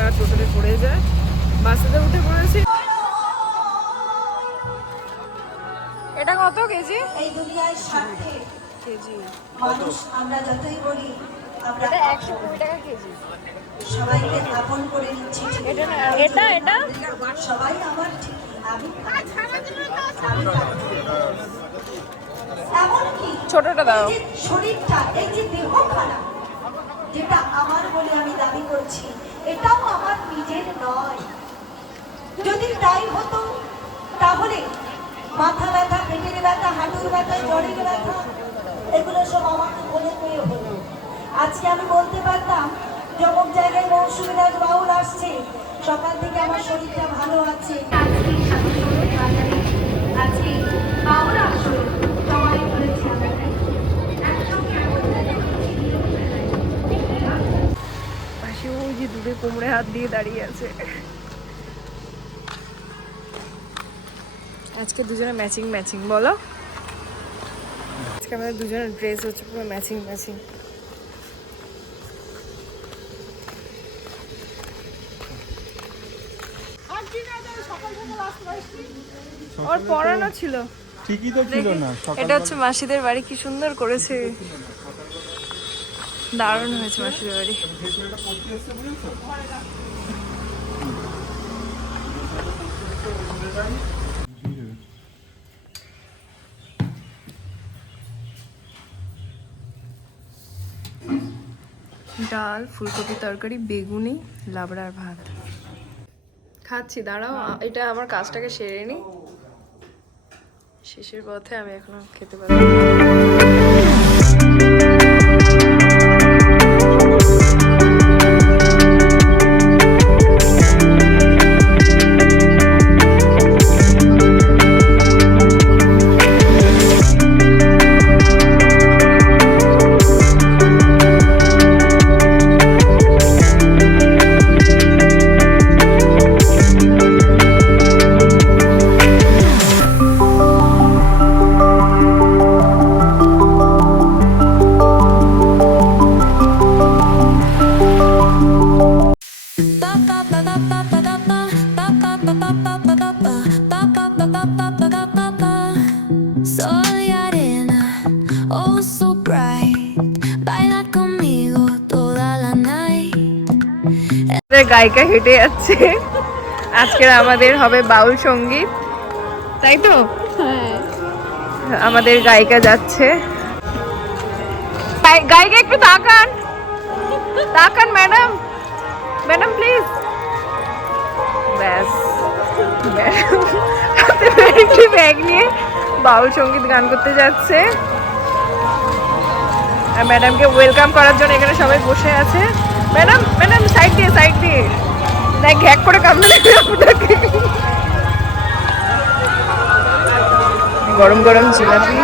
একা টোটোতে পড়ে যায়। বাসেতে উঠে পড়েছি। এটা কত কেজি? এই দুনিয়ার স্বার্থে কেজি। মানুষ আমরা যতই বলি আমরা এটা একশো কুড়ি টাকা কেজি। সবাইকে আপন করে নিচ্ছি এটা এটা এটা? সবাই আমার ঠিকই আমি এমনকি ছোটটা দাও। শরীরটা এই যে দেহখানা যেটা আমার বলে আমি দাবি করছি এটাও আমার নিজের নয়। যদি তাই হতো, তাহলে মাথা ব্যথা, পেটের ব্যথা, হাঁটুর ব্যথা জড়ের ব্যথা, এগুলো সব আমাকে বলে পেয়ে হলো। আজকে আমি বলতে পারতাম, যমক জায়গায় মৌসুমী রাজ বাউল আসছে। সকাল থেকে আমার শরীরটা ভালো আছে। আজকে আজকে বাউরা আসর সবাই বলেছে আমরা তাই একসঙ্গে পাশে ওই যে দূরে কোমরে হাত দিয়ে দাঁড়িয়ে আছে। আজকে দুজনে ম্যাচিং ম্যাচিং বলো? আজকে আমাদের দুজনের ড্রেস হচ্ছে পুরো ম্যাচিং ম্যাচিং ওর পড়ানো ছিল। ঠিকই তো ছিল না এটা হচ্ছে মাসিদের বাড়ি কি সুন্দর করেছে। দারুণ হয়েছে মাসিদের বাড়ি। ডাল, ফুলকপি তরকারি, বেগুনি লাবড়ার ভাত। খাচ্ছি, দাঁড়াও এটা আমার কাজটাকে সেরে নি। শেষের পথে আমি এখনও খেতে পারি গায়িকা হেঁটে যাচ্ছে। আজকের আমাদের হবে বাউল সংগীত। তাই তো? আমাদের গায়িকা যাচ্ছে। গায়িকা একটু তাকান। তাকান ম্যাডাম। Madam please. ব্যাস। একটি ব্যাগ নিয়ে বাউল সংগীত গান করতে যাচ্ছে। আর ম্যাডামকে ওয়েলকাম করার জন্য এখানে সবাই বসে আছে। ম্যাডাম ম্যাডাম সাইড দিয়ে সাইড দিয়ে। দেখ ঘ্যাক করে কামড়ে আপনাকে গরম গরম জিলাপি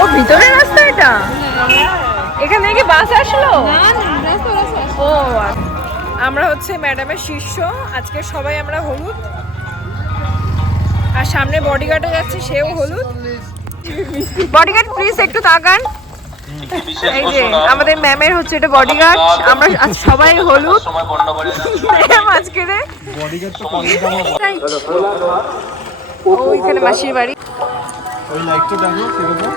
ও ভিতরে রাস্তা এটা? এখান থেকে বাস আসলো? ও। আমরা হচ্ছে ম্যাডামের শিষ্য আজকে সবাই আমরা হলুদ। আর সামনে বডিগার্ডে যাচ্ছে সেও হলুদ। বডিগার্ড প্লিজ একটু তাকান। এই যে আমাদের ম্যামের হচ্ছে এটা বডিগার্ড আমরা আজ সবাই হলুদ ম্যাম আজকে রে বডিগার্ড তো কলেজ আমার ওইখানে মাসির বাড়ি ওই লাইটটা দেখো কিরকম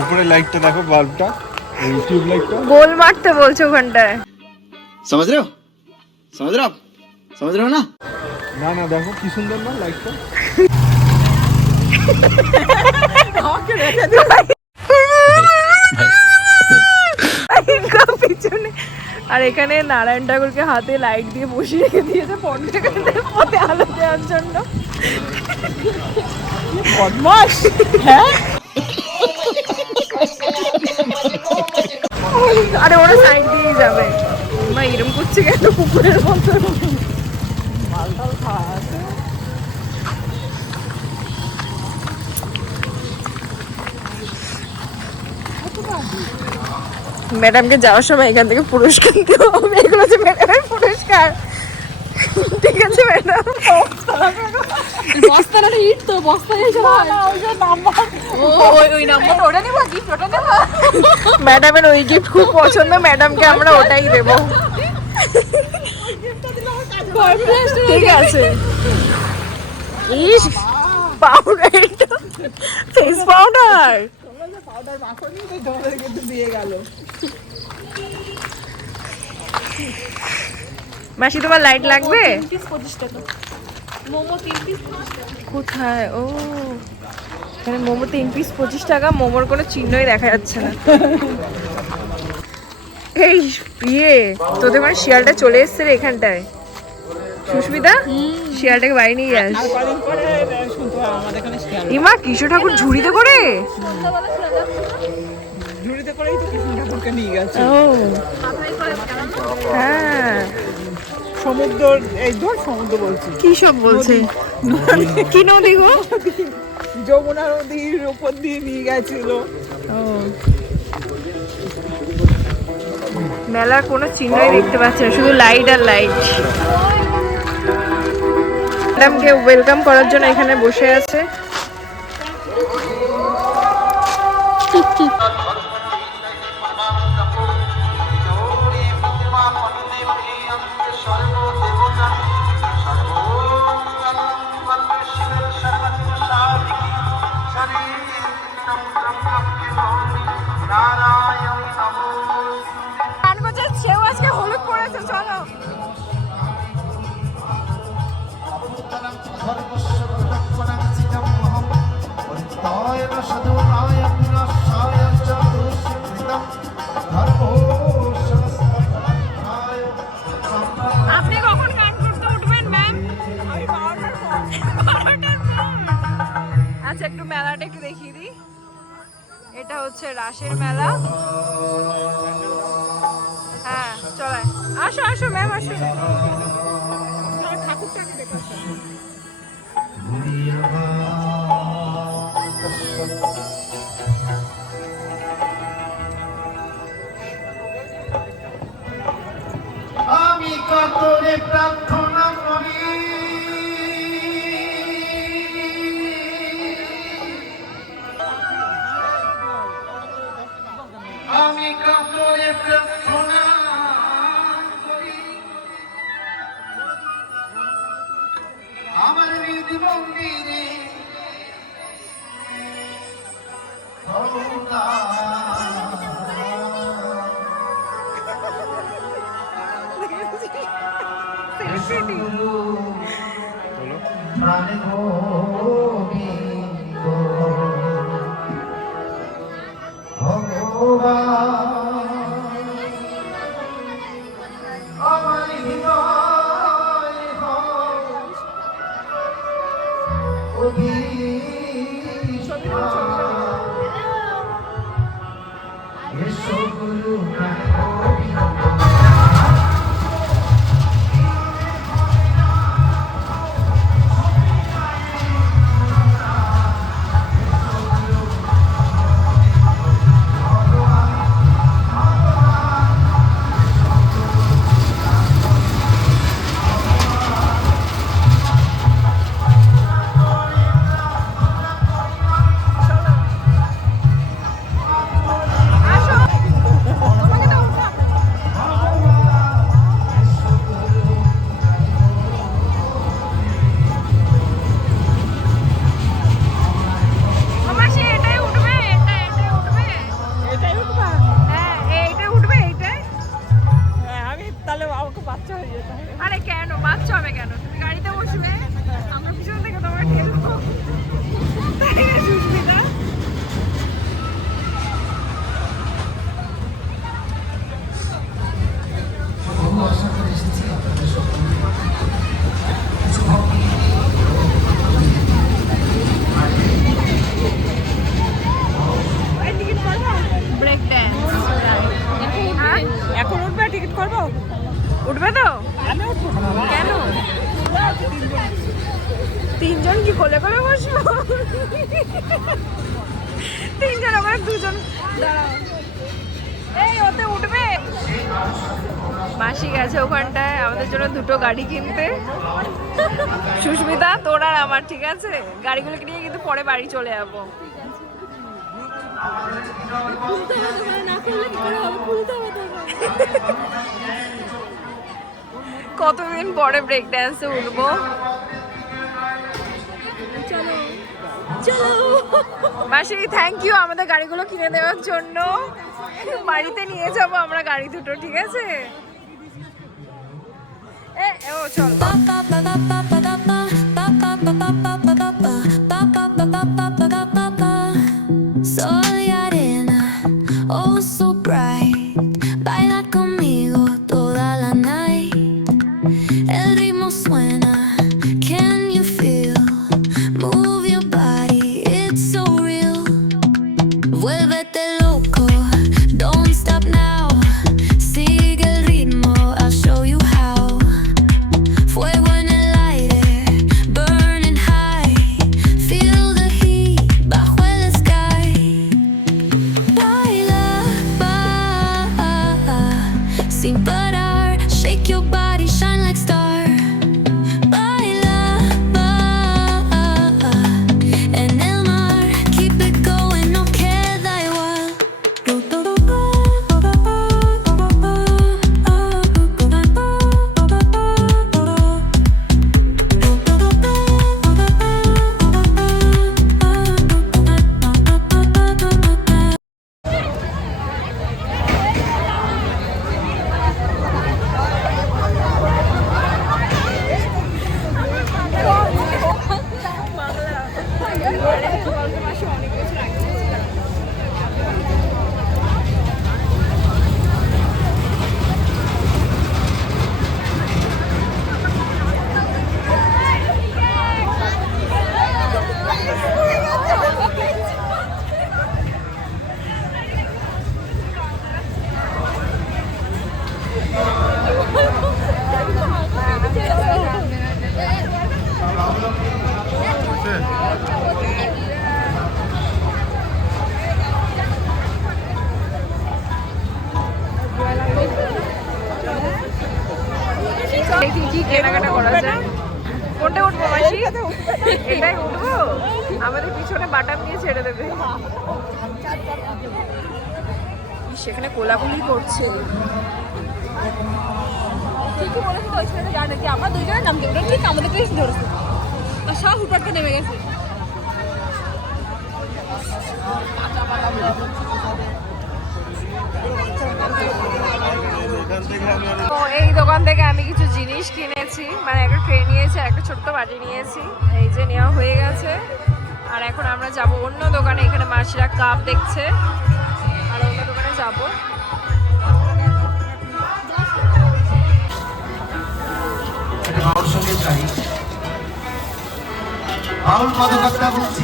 উপরে লাইটটা দেখো বাল্বটা এই টিউব লাইটটা গোল মারতে বলছে ওখানটায় समझ रहे हो समझ रहे हो आप समझ रहे हो ना না না দেখো কি সুন্দর না লাইটটা পিছনে আর এখানে নারায়ণ ঠাকুরকে হাতে লাইট দিয়ে বসিয়ে রেখে দিয়েছে পর্যটকদের পথে আলো দেওয়ার জন্য। বদমাস হ্যাঁ? আরে ওরা সাইড দিয়েই যাবে। মা এরম করছে কেন? কুকুরের মতো। ম্যাডামকে যাওয়ার সময় এখান থেকে পুরস্কার দেওয়া হবে। এগুলো হচ্ছে ম্যাডামের পুরস্কার। ঠিক আছে ম্যাডাম। বস্তাটা ইট তো বস্তা এসে ম্যাডামের ওই গিফট খুব পছন্দ ম্যাডামকে আমরা ওটাই দেব। ঠিক আছে। ইস পাউডার ফেস পাউডার মাসি তোমার লাইট লাগবে? পিস পঁচিশ টাকা। মোমো তিন পিস কোথায়? ও এখানে মোমো তিন পিস পঁচিশ টাকা মোমোর কোনো চিহ্নই দেখা যাচ্ছে না। এই ইয়ে তোদের মানে শিয়ালটা চলে এসছে রে এখানটায়। সুস্মিতা শিয়ালটাকে বাড়ি নিয়ে যাস। ইমা কৃষ্ণ ঠাকুর ঝুড়িতে করে? ঝুড়িতে করেই তো কৃষ্ণ ঠাকুরকে নিয়ে গেছে হ্যাঁ। সমুদ্র এই ধর সমুদ্র বলছি। কি সব বলছে? কি নদী গো? যমুনা নদীর উপর দিয়ে নিয়ে গেছিল। মেলার কোনো চিহ্নই দেখতে পাচ্ছি না শুধু লাইট আর লাইট ম্যাডামকে ওয়েলকাম করার জন্য এখানে বসে আছে। সেও আজকে হলুদ পড়েছে চলো। আচ্ছা একটু মেলাটা একটু দেখিয়ে দিই। এটা হচ্ছে রাসের মেলা। হ্যাঁ চলে আসো আসো ম্যাম আসো। আমি প্রার্থনা করি। ভগবান গেছে ওখানটায়, আমাদের জন্য দুটো গাড়ি কিনতে। সুস্মিতা, তোর আর আমার, ঠিক আছে? গাড়িগুলোকে নিয়ে কিন্তু পরে বাড়ি চলে যাব। কতদিন পরে ব্রেক ড্যান্সে উঠবো? মাসি থ্যাংক ইউ আমাদের গাড়িগুলো কিনে দেওয়ার জন্য। বাড়িতে নিয়ে যাব আমরা গাড়ি দুটো, ঠিক আছে? এ ও চল Sol y করা যায়। কোনটা উঠবো মাসি? এটাই উঠবো? আমাদের পিছনে বাটাম নিয়ে ছেড়ে দেবে। সেখানে কোলাকুলি করছে। ঠিকই বলেছে ওই ছেলেটা জানে যে আমরা দুইজনে নামতে ওটা ঠিক আমাদের ধরেছে আর সব নেমে গেছে। এই দোকান থেকে আমি কিছু জিনিস কিনেছি মানে একটা ট্রে নিয়েছি একটা ছোট্ট বাটি নিয়েছি। এই যে নেওয়া হয়ে গেছে। আর এখন আমরা যাব অন্য দোকানে, এখানে মাসিরা কাপ দেখছে। আর অন্য দোকানে যাব। বাউল সঙ্গে চাই বাউল পদকর্তা বলছি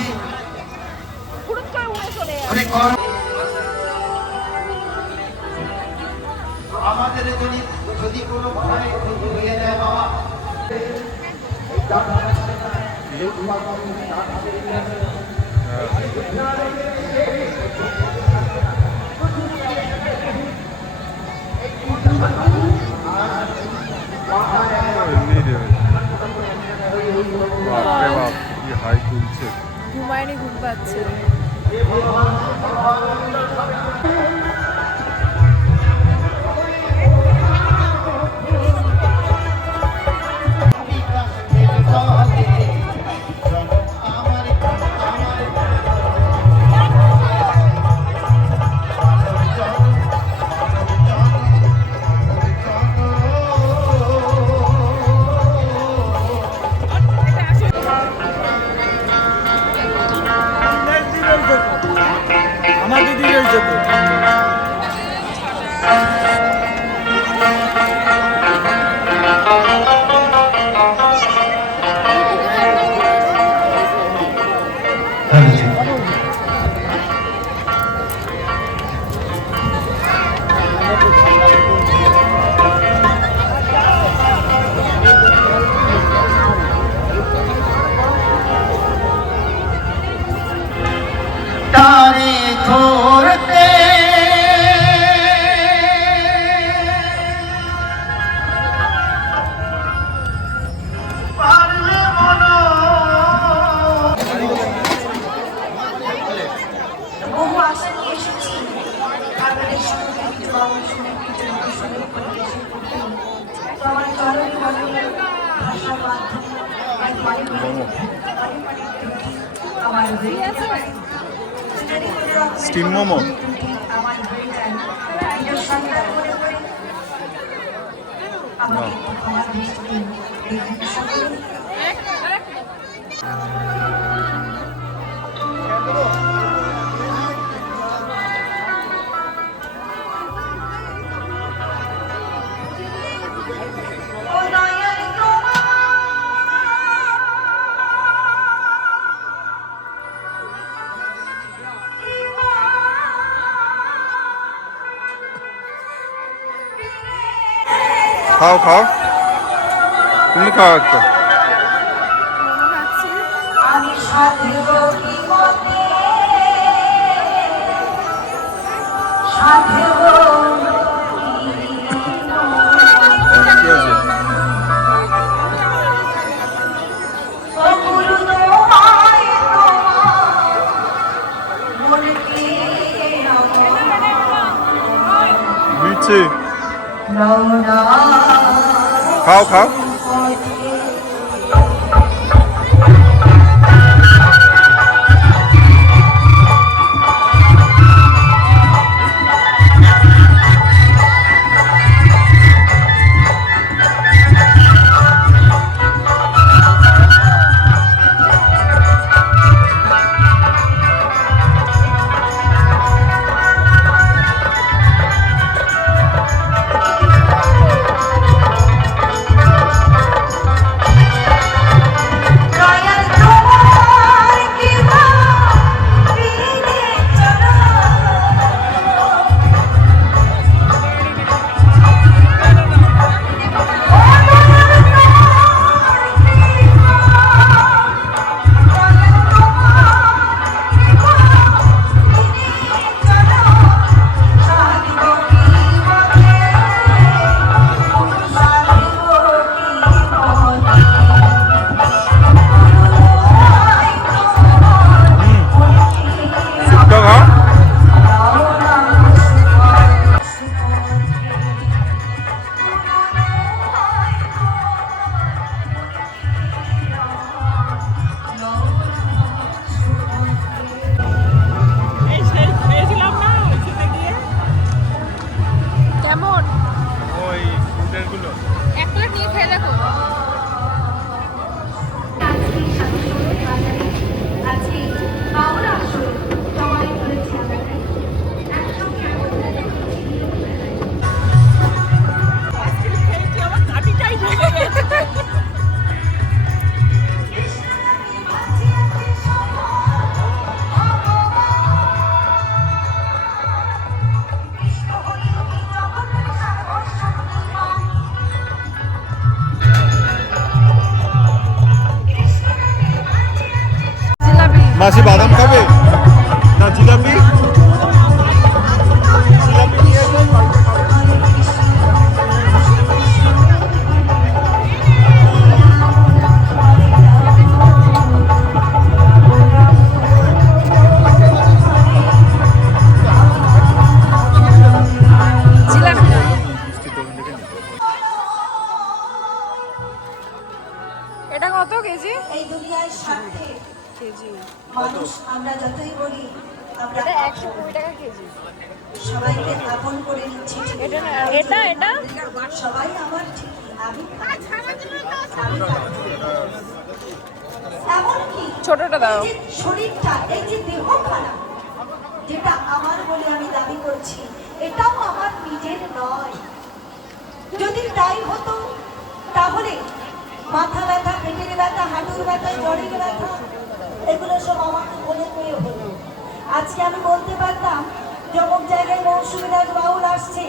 ঘুমায়নি আমাকে খাও খাও। তুমি খাও একটা। সাধব কি মতে সাধব স্বার্থে মানুষ আমরা যতই বলি আমরা একশো কুড়ি টাকা কেজি। সবাইকে আপন করে নিচ্ছি এটা এটা এটা? সবাই আমার ঠিকই আমি আমি এমনকি ছোটটা দাও। শরীরটা এই যে দেহখানা যেটা আমার বলে আমি দাবি করছি এটাও আমার নিজের নয়। যদি তাই হতো তাহলে মাথা ব্যথা পেটের ব্যথা হাঁটুর ব্যথা জড়ের ব্যথা এগুলো সব আমাকে বলে পেয়ে হলো। আজকে আমি বলতে পারতাম যে অমুক জায়গায় মৌসুমী রাজ বাউল আসছে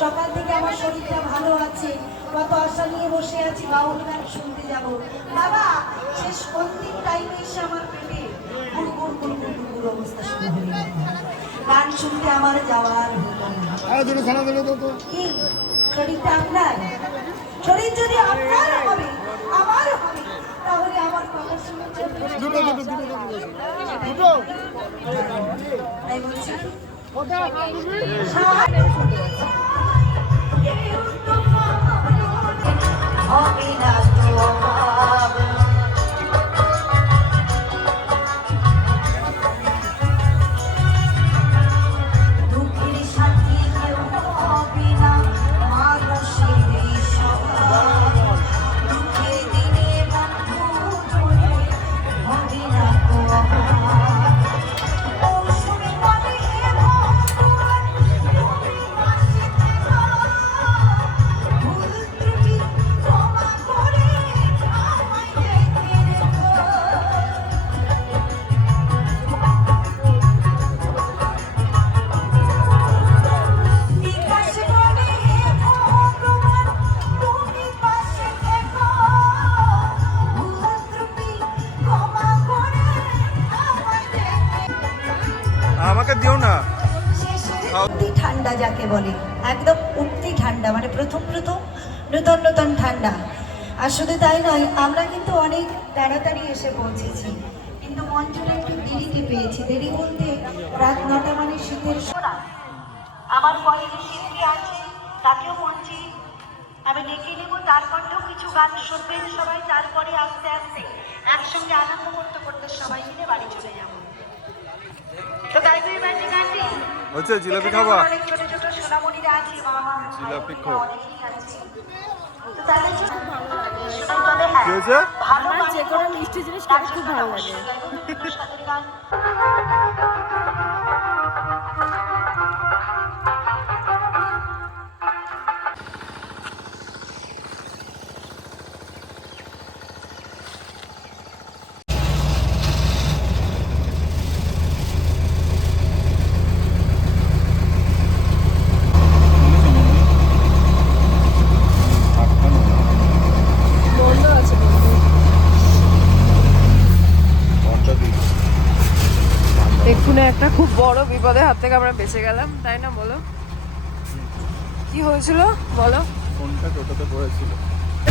সকাল থেকে আমার শরীরটা ভালো আছে কত আশা নিয়ে বসে আছি বাউল গান শুনতে যাব। বাবা শেষ অন্তিম টাইমে এসে আমার পেটে গুড় গুড় গুড় গুড় অবস্থা শুরু হয়ে গান শুনতে আমার যাওয়ার কি? শরীরটা আপনার? শরীর যদি আপনার হবে আমার হবে। তাহলে আমার কথা শুনে দুটো তাই বলছি। হবে না ঠান্ডা। আর শুধু তাই নয় আমরা কিন্তু অনেক তাড়াতাড়ি এসে পৌঁছেছি। কিন্তু মঞ্চটা একটু দেরিতে পেয়েছি। দেরি বলতে রাত নটা মানে শীতের সোনা আমার পরে যে শিল্পী আছে তাকেও মঞ্চে আমি ডেকে নেব তার কণ্ঠেও কিছু গান শুনবেন সবাই তারপরে আস্তে আস্তে একসঙ্গে আনন্দ করতে করতে সবাই মিলে বাড়ি চলে যাব। তো গাইবে যে গানটি হচ্ছে জিলাপি খাবা? ছোট ছোট সোনামণিরা আছে বাবা জিলাপি ভাই, হ্যাঁ, আমার যে কোনো মিষ্টি জিনিস খেতে খুব ভালো লাগে। বিপদের হাত থেকে আমরা বেঁচে গেলাম তাই না বলো? কি হয়েছিল? বলো। ফোনটা টোটোতে পড়েছিল।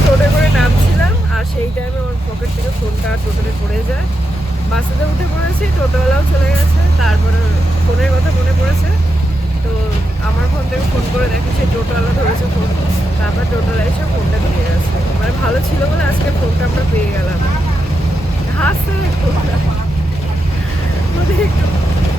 টোটো করে নামছিলাম আর সেই টাইমে ওর পকেট থেকে ফোনটা টোটোতে পড়ে যায়। বাসেতে উঠে পড়েছি টোটোওয়ালাও চলে গেছে তারপরে ফোনের কথা মনে পড়েছে। তো আমার ফোন থেকে ফোন করে দেখি সেই টোটোওয়ালা ধরেছে ফোন তারপর টোটোওয়ালা এসে ফোনটা দিয়ে গেছে। মানে ভালো ছিল বলে আজকে ফোনটা আমরা পেয়ে গেলাম। হাসছে ফোনটা মানে একটু।